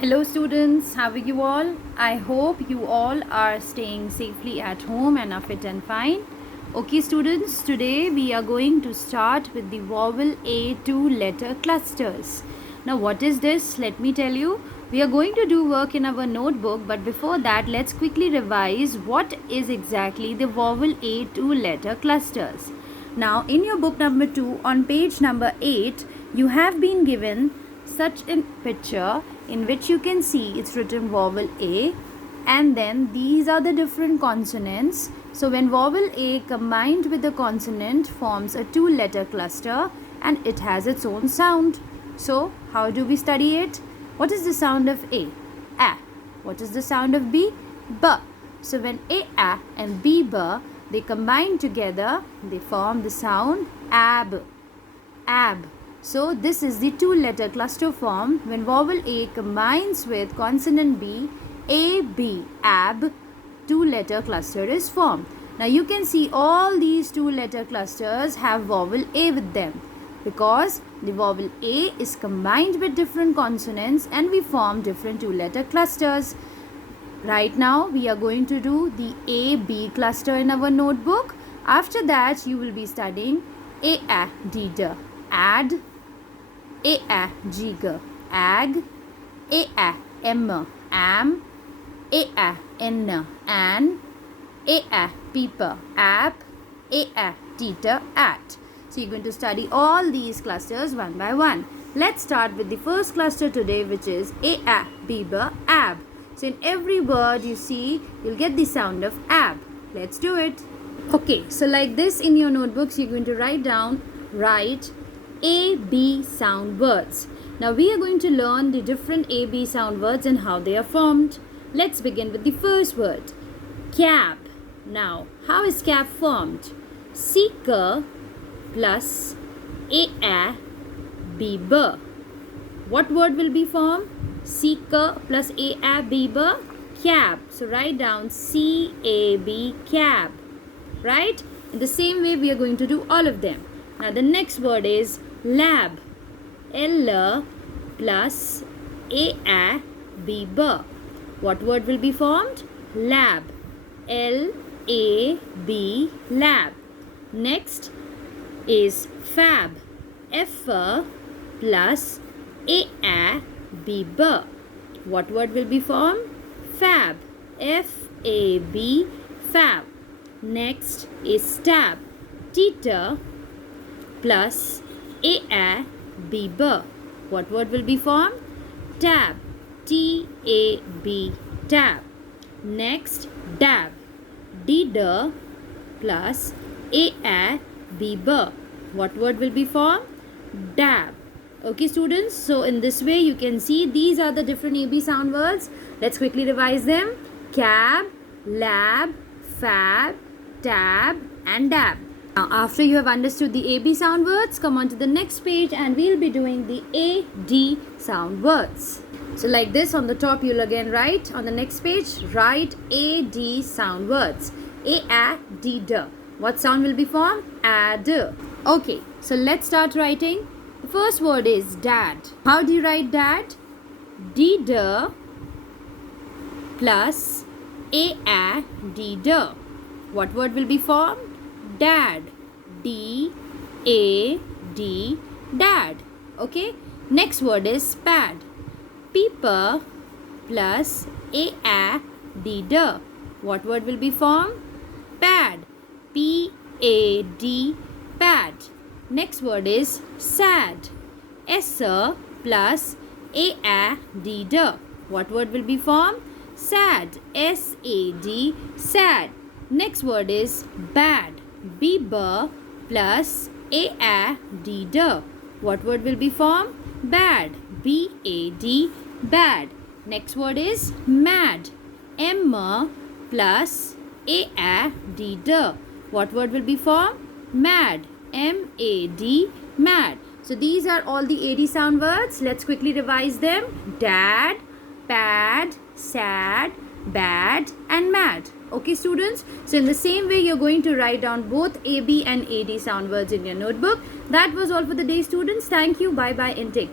Hello students, how are you all? I hope you all are staying safely at home and are fit and fine. Okay students, today we are going to start with the vowel A to letter clusters. Now what is this? Let me tell you. We are going to do work in our notebook, but before that let's quickly revise what is exactly the vowel A to letter clusters. Now in your book number 2 on page number 8 you have been given such a picture in which you can see it's written vowel A, and then these are the different consonants. So when vowel A combined with the consonant forms a two-letter cluster and it has its own sound. So how do we study it? What is the sound of A? A. What is the sound of B? B. So when A and B they combine together, they form the sound ab. Ab. So this is the two-letter cluster form when vowel A combines with consonant B, AB, ab, two-letter cluster is formed. Now you can see all these two-letter clusters have vowel A with them because the vowel A is combined with different consonants and we form different two-letter clusters. Right now we are going to do the AB cluster in our notebook. After that you will be studying A, D, D, add, A, G, G, ag, A, M, am, A, N, an, A, peeper, app, A, teeter, at. So you're going to study all these clusters one by one. Let's start with the first cluster today, which is A, beaver, ab. So in every word you see, you'll get the sound of ab. Let's do it. Okay, so like this in your notebooks, you're going to write A, B sound words. Now we are going to learn the different A, B sound words and how they are formed. Let's begin with the first word, cap. Now, how is cap formed? Seeker plus A, B, B. What word will be formed? Seeker plus A, B, B, cab. So write down C-A-B, cab. Right? In the same way we are going to do all of them. Now the next word is lab. L plus A, B, B. What word will be formed? Lab. L-A-B, lab. Next is fab. F plus A, B, B. What word will be formed? Fab. F-A-B, fab. Next is stab. Teeter plus A, B, B. What word will be formed? Tab. T-A-B, tab. Next, dab. Deeder plus A, B, B. What word will be formed? Dab. Okay students, so in this way you can see these are the different AB sound words. Let's quickly revise them. Cab, lab, fab, tab and dab. Now after you have understood the AB sound words, come on to the next page and we'll be doing the AD sound words. So like this on the top you'll again write on the next page, write AD sound words. A, D, D. What sound will be formed? Add. Okay, so let's start writing. The first word is dad. How do you write dad? D, D plus A, D, D. What word will be formed? Dad. D-A-D, dad. Okay. Next word is pad. Peeper plus A-D, D. What word will be formed? Pad. P-A-D, pad. Next word is sad. S plus A-D, D. What word will be formed? Sad. S-A-D, sad. Next word is bad. Beaver plus A-D, D. What word will be formed? Bad. B-A-D, bad. Next word is mad. M plus A-D, D. What word will be formed? Mad. M-A-D, mad. So these are all the AD sound words. Let's quickly revise them. Dad, pad, sad, bad and mad. Okay students, so in the same way you're going to write down both AB and AD sound words in your notebook. That was all for the day students. Thank you, bye bye and take care.